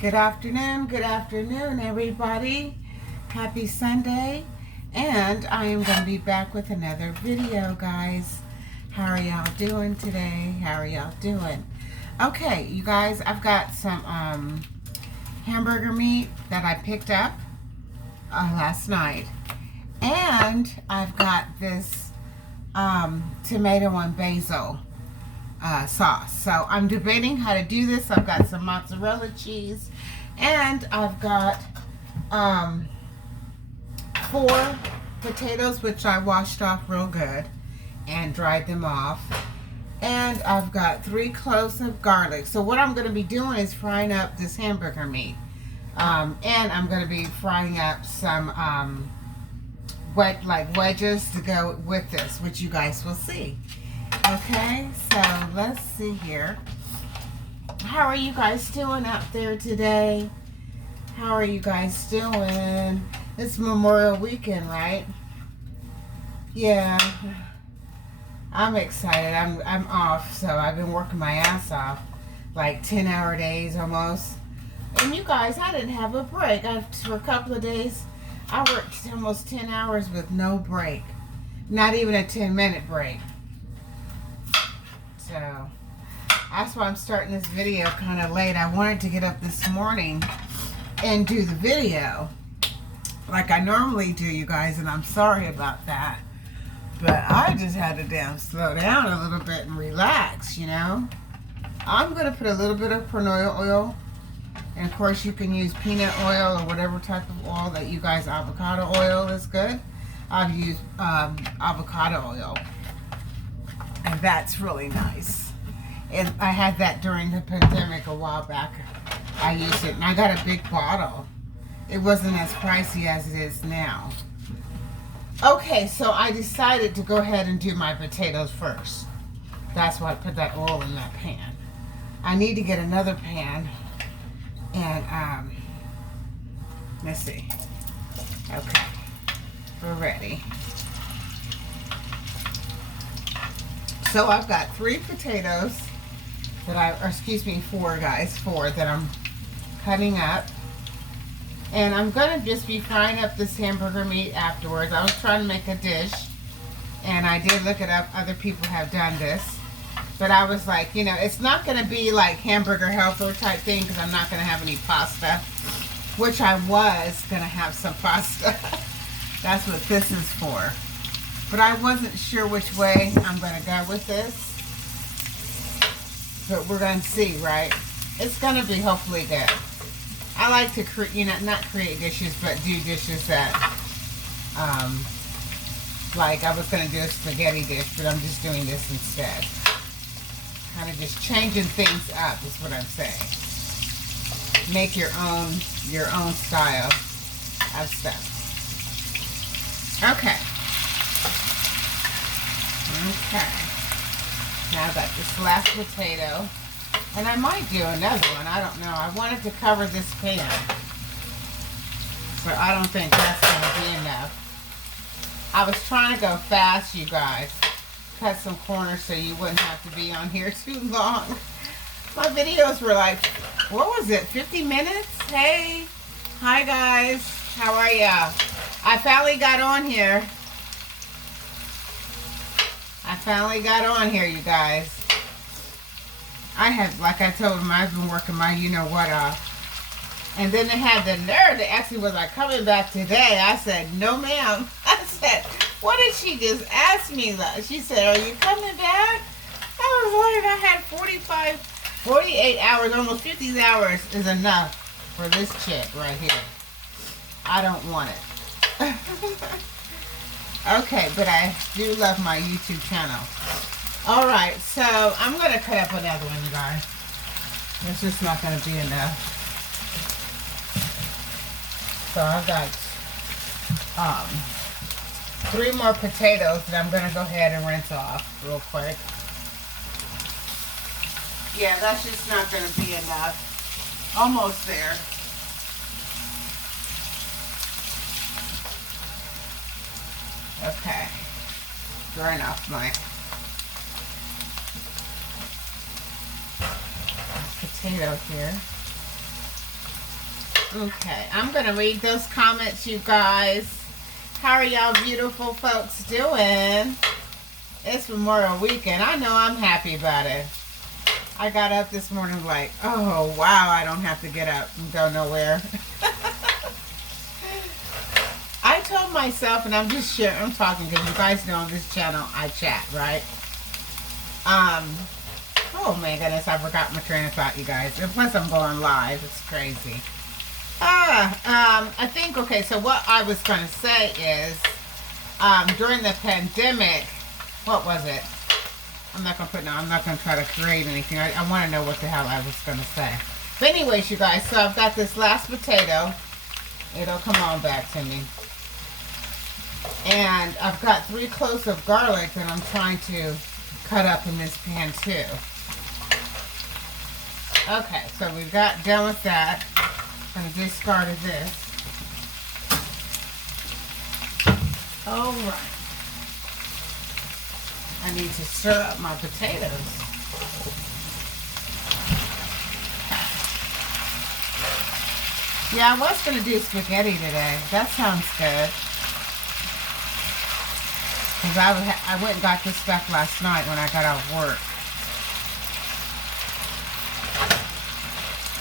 Good afternoon, everybody. Happy Sunday. And I am going to be back with another video, guys. How are y'all doing today? How are y'all doing? Okay, you guys, I've got some hamburger meat that I picked up last night. And I've got this tomato and basil sauce. So I'm debating how to do this. I've got some mozzarella cheese, and I've got 4 potatoes, which I washed off real good and dried them off, and I've got 3 cloves of garlic. So what I'm going to be doing is frying up this hamburger meat, and I'm going to be frying up some wedges to go with this, which you guys will see. Okay, so let's see here. How are you guys doing out there today? How are you guys doing? It's Memorial Weekend, right? Yeah, I'm excited. I'm off, so I've been working my ass off, like 10-hour days almost. And you guys, I didn't have a break. For a couple of days, I worked almost 10 hours with no break. Not even a 10-minute break. So that's why I'm starting this video kind of late. I wanted to get up this morning and do the video like I normally do, you guys, and I'm sorry about that. But I just had to damn slow down a little bit and relax, you know. I'm going to put a little bit of canola oil. And of course you can use peanut oil or whatever type of oil that you guys, avocado oil is good. I've used avocado oil. And that's really nice. And I had that during the pandemic a while back. I used it, and I got a big bottle. It wasn't as pricey as it is now. Okay, so I decided to go ahead and do my potatoes first. That's why I put that oil in that pan. I need to get another pan. And, let's see. Okay, we're ready. So I've got 3 potatoes that 4 guys, 4 that I'm cutting up. And I'm going to just be frying up this hamburger meat afterwards. I was trying to make a dish, and I did look it up. Other people have done this. But I was like, you know, it's not going to be like hamburger helper type thing because I'm not going to have any pasta, which I was going to have some pasta. That's what this is for. But I wasn't sure which way I'm going to go with this. But we're going to see, right? It's going to be hopefully good. I like to, not create dishes, but do dishes that, like I was going to do a spaghetti dish, but I'm just doing this instead. Kind of just changing things up is what I'm saying. Make your own style of stuff. Okay. Okay, now I've got this last potato, and I might do another one, I don't know. I wanted to cover this pan, but I don't think that's going to be enough. I was trying to go fast, you guys, cut some corners so you wouldn't have to be on here too long. My videos were like, what was it, 50 minutes? Hey, hi guys, how are ya? I finally got on here. You guys. I have, like I told them, I've been working my you-know-what off. And then they had the nerve to ask me, was I coming back today? I said, no ma'am. I said, what did she just ask me? She said, are you coming back? I was like, I had 48 hours, almost 50 hours is enough for this chick right here. I don't want it. Okay, but I do love my YouTube channel. Alright, so I'm going to cut up another one, you guys. It's just not going to be enough. So I've got 3 more potatoes that I'm going to go ahead and rinse off real quick. Yeah, that's just not going to be enough. Almost there. Okay, drying off my potato here. Okay, I'm going to read those comments, you guys. How are y'all beautiful folks doing? It's Memorial Weekend. I know I'm happy about it. I got up this morning like, oh, wow, I don't have to get up and go nowhere. I told myself, and I'm just sharing, I'm talking because you guys know on this channel I chat, right? Oh my goodness, I forgot my train of thought, you guys. And plus I'm going live. It's crazy. I think, okay, so what I was going to say is, during the pandemic, what was it? I'm not going to try to create anything. I want to know what the hell I was going to say. But anyways, you guys, so I've got this last potato. It'll come on back to me. And I've got 3 cloves of garlic that I'm trying to cut up in this pan too. Okay, so we've got done with that. I'm going to discard of this. Alright. I need to stir up my potatoes. Yeah, I was going to do spaghetti today. That sounds good. Because I went and got this stuff last night when I got out of work.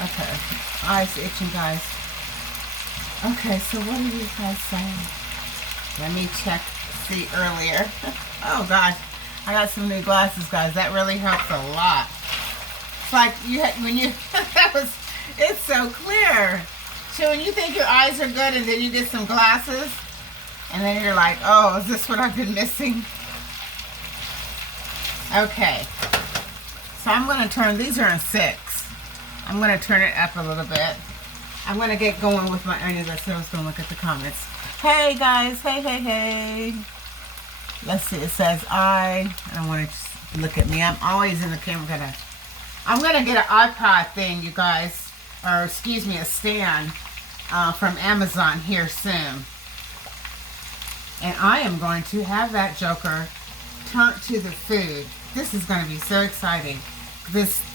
Okay. Eyes itching, guys. Okay, so what are you guys saying? Let me check, see earlier. Oh gosh, I got some new glasses, guys. That really helps a lot. It's like it's so clear. So when you think your eyes are good and then you get some glasses, and then you're like, oh, is this what I've been missing? Okay. So I'm going to turn, these are in 6. I'm going to turn it up a little bit. I'm going to get going with my onions. I said I was going to look at the comments. Hey, guys. Hey, hey, hey. Let's see. It says I don't want to look at me. I'm always in the camera. I'm going to get an iPod thing, you guys. Or, excuse me, a stand from Amazon here soon. And I am going to have that joker turned to the food. This is going to be so exciting.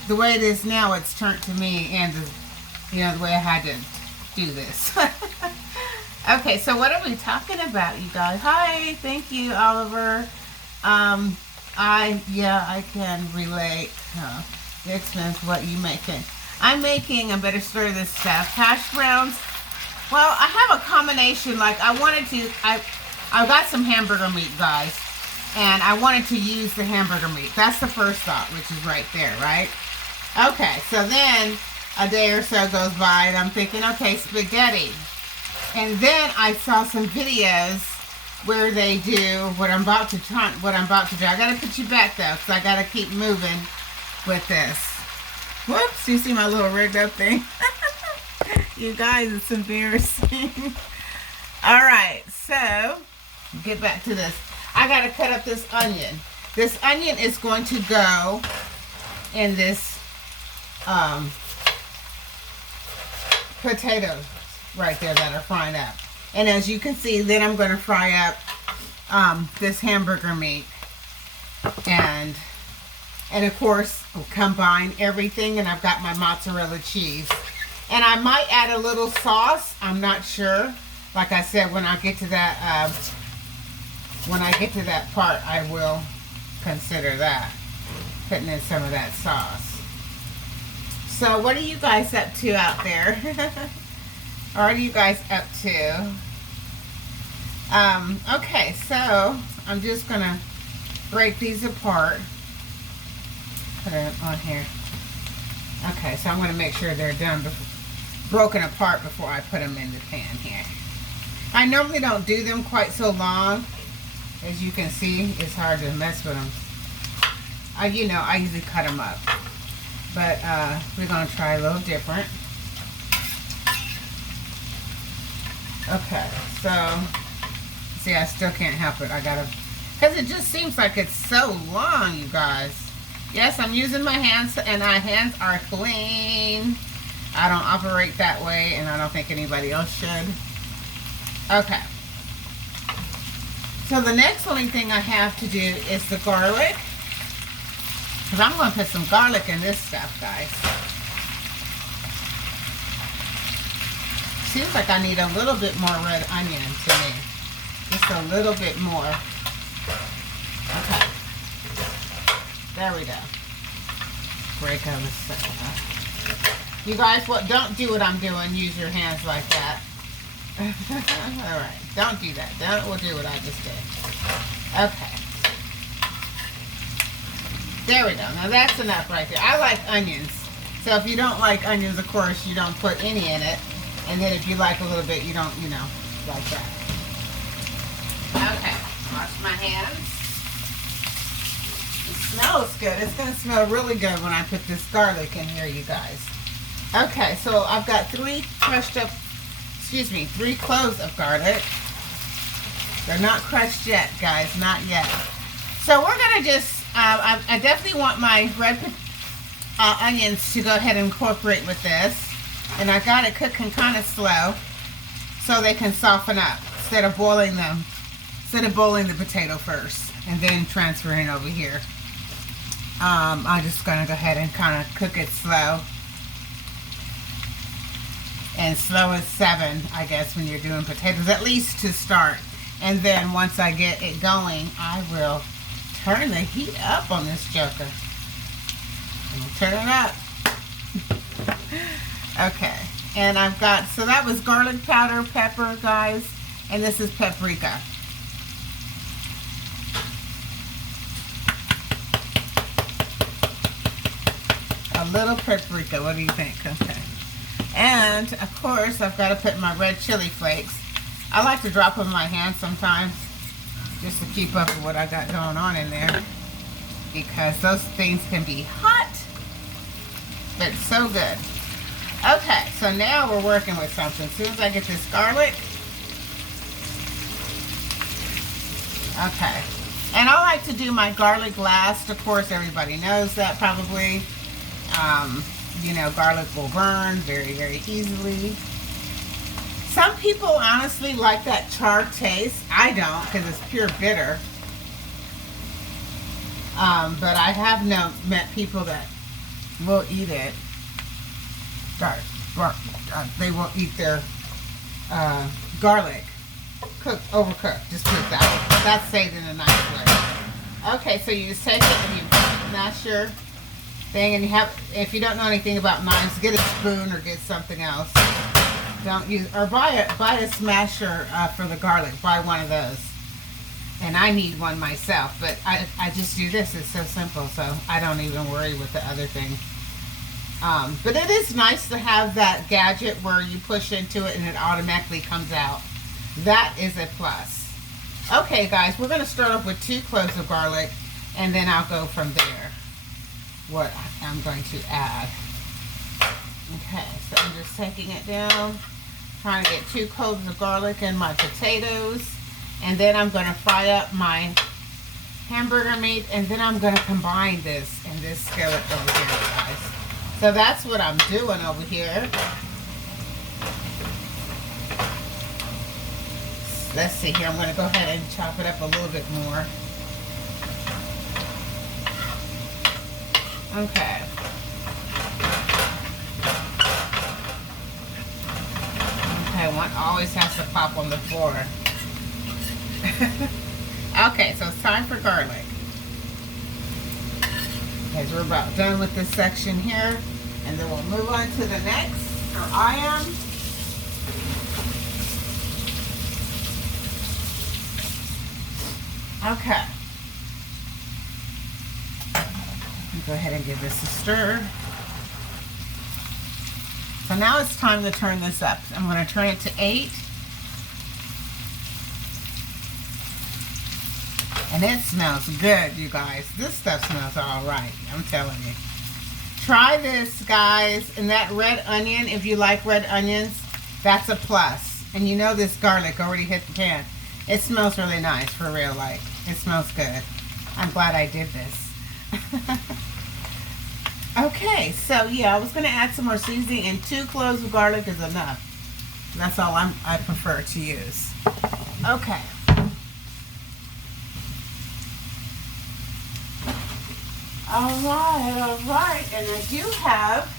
The way it is now, it's turned to me, and the way I had to do this. Okay, so what are we talking about, you guys? Hi, thank you, Oliver. I can relate. The expense, what you making? I'm better stir this stuff. Hash browns. Well, I have a combination. Like I got some hamburger meat, guys, and I wanted to use the hamburger meat. That's the first thought, which is right there, right? Okay, so then a day or so goes by, and I'm thinking, okay, spaghetti. And then I saw some videos where they do what I'm about to do. I gotta put you back though, because I gotta keep moving with this. Whoops, you see my little rigged up thing? You guys, it's embarrassing. All right, so get back to this. I gotta cut up this onion. This onion is going to go in this potatoes right there that are frying up. And as you can see, then I'm going to fry up this hamburger meat. And of course, I'll combine everything, and I've got my mozzarella cheese. And I might add a little sauce. I'm not sure. Like I said, when I get to that part, I will consider that. Putting in some of that sauce. So what are you guys up to out there? What are you guys up to? Okay, so I'm just going to break these apart. Put it on here. Okay, so I'm going to make sure they're done, broken apart before I put them in the pan here. I normally don't do them quite so long. As you can see, it's hard to mess with them. I usually cut them up. But we're going to try a little different. Okay, so, see, I still can't help it. I gotta, because it just seems like it's so long, you guys. Yes, I'm using my hands, and my hands are clean. I don't operate that way, and I don't think anybody else should. Okay. So the next only thing I have to do is the garlic. Because I'm going to put some garlic in this stuff, guys. seems like I need a little bit more red onion to me. Just a little bit more. Okay. There we go. Break out the center. You guys, don't do what I'm doing. Use your hands like that. All right. Don't do that. We'll do what I just did. Okay. There we go. Now that's enough right there. I like onions. So if you don't like onions, of course, you don't put any in it. And then if you like a little bit, you don't, like that. Okay. Wash my hands. It smells good. It's going to smell really good when I put this garlic in here, you guys. Okay, so I've got 3 cloves of garlic. They're not crushed yet, guys, not yet. So we're going to just, I definitely want my red onions to go ahead and incorporate with this. And I got it cooking kind of slow so they can soften up instead of boiling them. Instead of boiling the potato first and then transferring it over here. I'm just going to go ahead and kind of cook it slow. And slow as 7, I guess, when you're doing potatoes, at least to start. And then once I get it going, I will turn the heat up on this joker. Turn it up. Okay. And I've got, so that was garlic powder, pepper, guys. And this is paprika. A little paprika. What do you think? Okay. And, of course, I've got to put my red chili flakes. I like to drop them in my hand sometimes just to keep up with what I got going on in there, because those things can be hot, but so good. Okay, so now we're working with something. As soon as I get this garlic. Okay. And I like to do my garlic last. Of course, everybody knows that probably. Garlic will burn very, very easily. Some people honestly like that charred taste. I don't, because it's pure bitter. But I have met people that will eat it. They will eat their garlic overcooked. Just put it that way. That's said in a nice way. Okay, so you just take it and you mash your thing, and if you don't know anything about knives, get a spoon or get something else. Don't use, or buy a smasher for the garlic. Buy one of those. And I need one myself, but I just do this. It's so simple, so I don't even worry with the other thing. But it is nice to have that gadget where you push into it and it automatically comes out. That is a plus. Okay, guys, we're going to start off with 2 cloves of garlic, and then I'll go from there. What I'm going to add. Okay, so I'm just taking it down, trying to get 2 cloves of garlic in my potatoes, and then I'm going to fry up my hamburger meat, and then I'm going to combine this in this skillet over here, guys. So that's what I'm doing over here. Let's see here, I'm going to go ahead and chop it up a little bit more. Okay. Okay, one always has to pop on the floor. Okay, so it's time for garlic. Okay, so we're about done with this section here, and then we'll move on to the next, or I am. Okay. Go ahead and give this a stir. So now it's time to turn this up. I'm going to turn it to 8. And it smells good, you guys. This stuff smells all right. I'm telling you. Try this, guys. And that red onion, if you like red onions, that's a plus. And you know this garlic already hit the pan. It smells really nice, for real, like. It smells good. I'm glad I did this. Okay, so yeah, I was going to add some more seasoning, and 2 cloves of garlic is enough. That's all I prefer to use. Okay. All right. And I do have,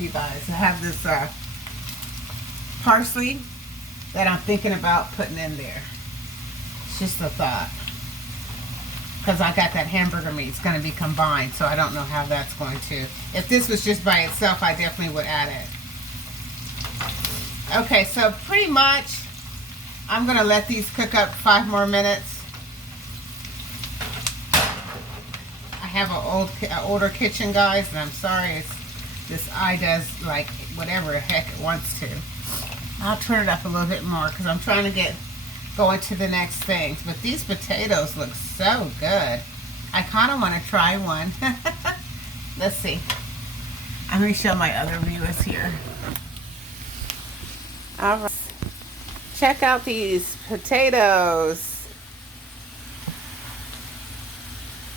you guys, I have this parsley that I'm thinking about putting in there. It's just a thought. Because I got that hamburger meat. It's going to be combined, so I don't know how that's going to. If this was just by itself, I definitely would add it. Okay, so pretty much, I'm going to let these cook up 5 more minutes. I have an older kitchen, guys, and I'm sorry. This eye does like whatever the heck it wants to. I'll turn it up a little bit more because I'm trying to go into the next things. But these potatoes look so good. I kind of want to try one. Let's see. Let me show my other viewers here. All right. Check out these potatoes.